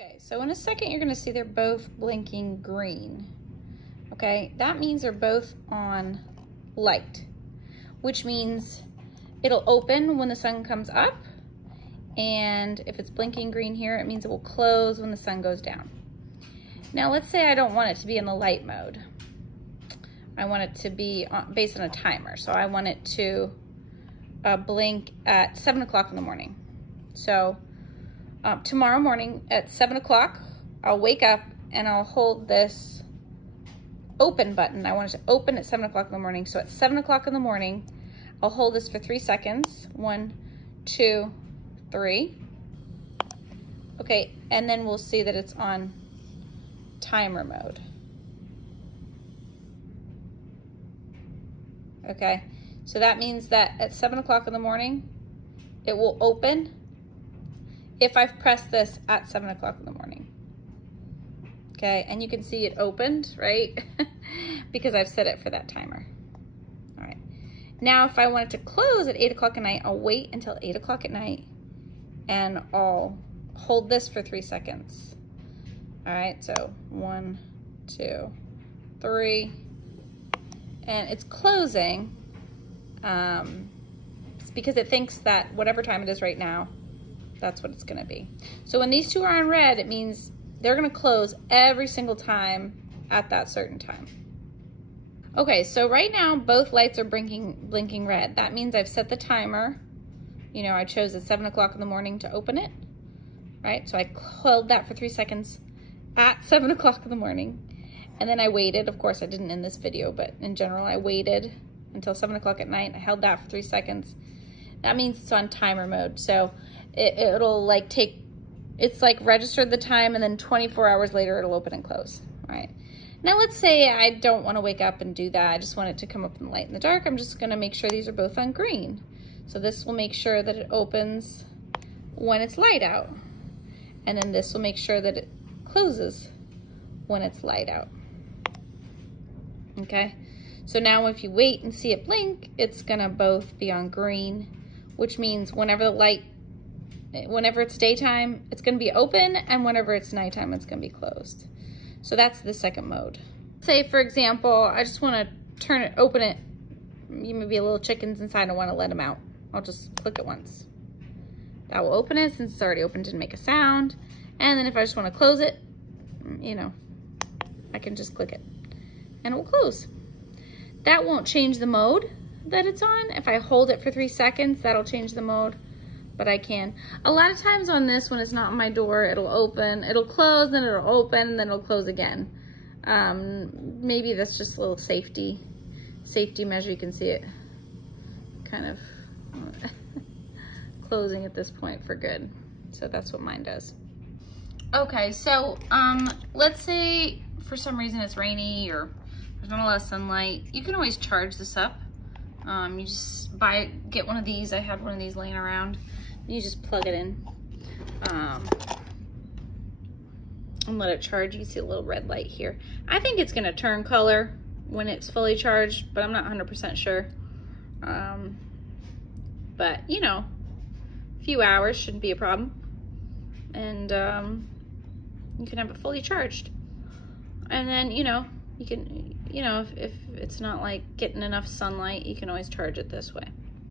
Okay, so in a second, you're gonna see they're both blinking green. Okay, that means they're both on light, which means it'll open when the sun comes up. And if it's blinking green here, it means it will close when the sun goes down. Now, let's say I don't want it to be in the light mode. I want it to be based on a timer. So I want it to blink at 7 o'clock in the morning. So tomorrow morning at 7 o'clock, I'll wake up and I'll hold this open button. I want it to open at 7 o'clock in the morning. So at 7 o'clock in the morning, I'll hold this for 3 seconds. 1, 2, 3. Okay, and then we'll see that it's on timer mode. Okay, so that means that at 7 o'clock in the morning, it will open if I've pressed this at 7 o'clock in the morning. Okay, and you can see it opened, right? Because I've set it for that timer. All right, now if I want it to close at 8 o'clock at night, I'll wait until 8 o'clock at night and I'll hold this for 3 seconds. All right, so 1, 2, 3, and it's closing it's because it thinks that whatever time it is right now, that's what it's gonna be. So when these two are on red, it means they're gonna close every single time at that certain time. Okay, so right now both lights are blinking red. That means I've set the timer. You know, I chose at 7 o'clock in the morning to open it, right? So I held that for 3 seconds at 7 o'clock in the morning. And then I waited, of course I didn't in this video, but in general, I waited until 7 o'clock at night. I held that for 3 seconds. That means it's on timer mode. So it'll like it's like registered the time and then 24 hours later, it'll open and close, all right? Now let's say I don't wanna wake up and do that. I just want it to come up in the light in the dark. I'm just gonna make sure these are both on green. So this will make sure that it opens when it's light out. And then this will make sure that it closes when it's light out. Okay, so now if you wait and see it blink, it's gonna both be on green, which means whenever it's daytime, it's gonna be open, and whenever it's nighttime, it's gonna be closed. So that's the second mode. Say, for example, I just wanna open it, you may be a little chickens inside, I wanna let them out. I'll just click it once. That will open it since it's already open, didn't make a sound. And then if I just wanna close it, you know, I can just click it and it will close. That won't change the mode that it's on. If I hold it for 3 seconds, that'll change the mode, but I can. A lot of times on this, when it's not on my door, it'll open, it'll close, then it'll open, and then it'll close again. Maybe that's just a little safety measure. You can see it kind of closing at this point for good. So that's what mine does. Okay, so let's say for some reason it's rainy or there's not a lot of sunlight. You can always charge this up. You just get one of these. I had one of these laying around. You just plug it in and let it charge. You see a little red light here. I think it's gonna turn color when it's fully charged, but I'm not 100% sure. But you know, a few hours shouldn't be a problem. And you can have it fully charged. And then, you know, you can, you know, if it's not like getting enough sunlight, you can always charge it this way.